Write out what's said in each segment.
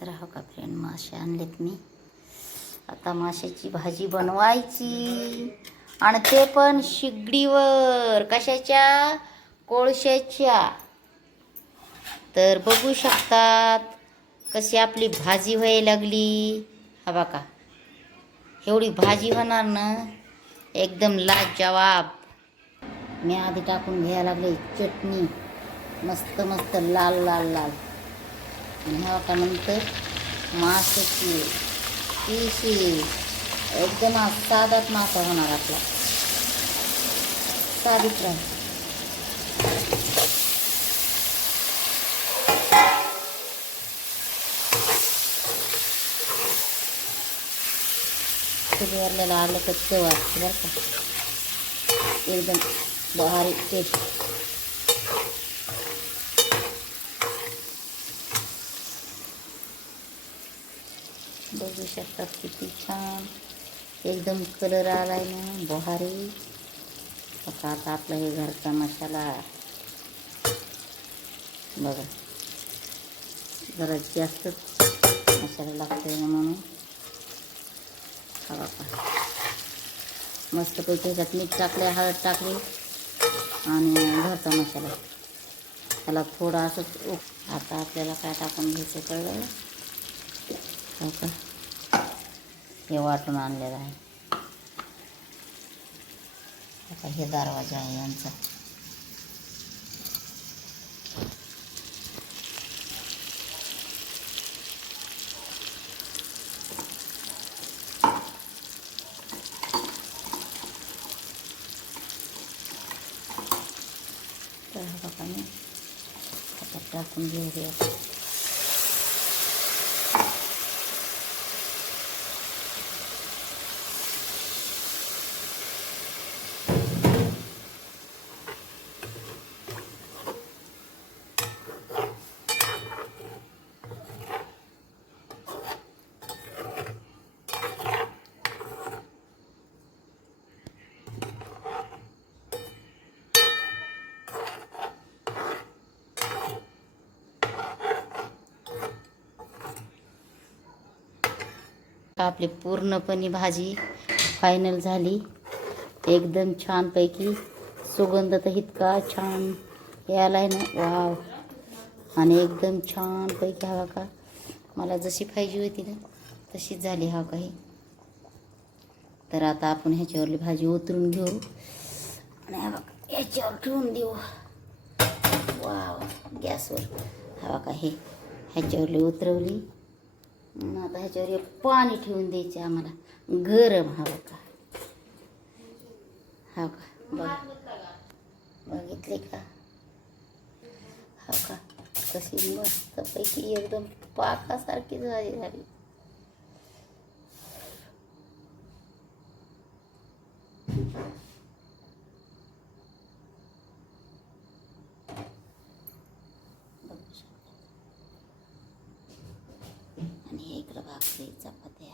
तर हो का फ्रेंड, मासे आणलेत मी. आता माशाची भाजी बनवायची, आणि ते पण शिगडीवर. कशाच्या? कोळशाच्या. तर बघू शकतात कशी आपली भाजी व्हायला लागली. हा बघा, एवढी भाजी होणार ना, एकदम लाजवाब. मी आधी टाकून घ्यायला लागले चटणी, मस्त मस्त लाल लाल लाल. आणि हा का नंतर माशाची पिशी. एकदम साधाच मासा होणार आपला, साधीच राहील. चुलीवरल्याला आलं तर चव असते बरं का, एकदम भारी टेस्ट. बघू शकतात किती छान एकदम कलर आलाय ना, भारी. आता आपला हे घरचा मसाला बघा, जरा जास्तच मसाला लागतोय ना, म्हणून हा बघा मस्तपैकी ह्याच्यात मीठ टाकले, हळद टाकली आणि घरचा मसाला. त्याला थोडा असंच आता आपल्याला काय टाकून घ्यायचं कळलं हो का. हे वाटून आणलेलं आहे. आता हे दरवाजा आहे यांचा. तर हा बघा मी आता टाकून घेऊया. आपली पूर्णपणे भाजी फायनल झाली. एकदम छानपैकी सुगंध तर इतका छान यायला आहे ना, वाव. आणि एकदम छानपैकी हवा का, मला जशी पाहिजे होती ना तशीच झाली हा काही. तर आता आपण ह्याच्यावरली भाजी उतरून घेऊ आणि हा बघा ह्याच्यावर ठेवून देऊ. वाव, गॅसवर हवा का हे ह्याच्यावरली उतरवली. आता ह्याच्यावर एक पाणी ठेवून द्यायचे आम्हाला गरम. हवं का, हा का बघ, बघितले का हा का, कशी मस्तपैकी एकदम पाकासारखी झाली. आणि इकडं भाकरी चपात्या.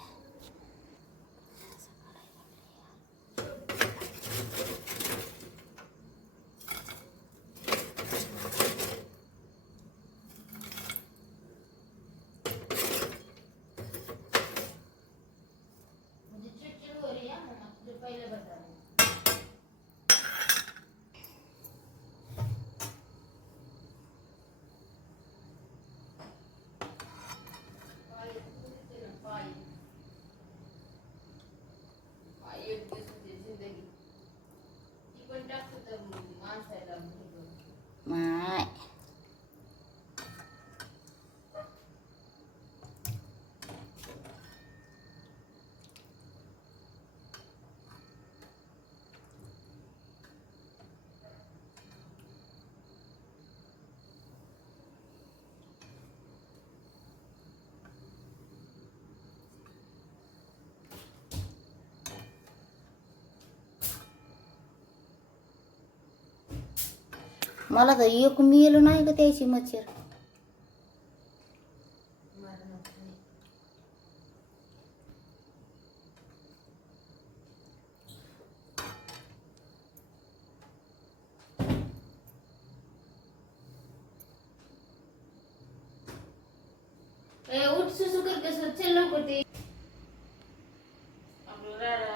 माय मला तर एक मिळेल नाही का त्याची मच्छर. उठ सुसू कर कसं चल लवकर ते आपलं राडा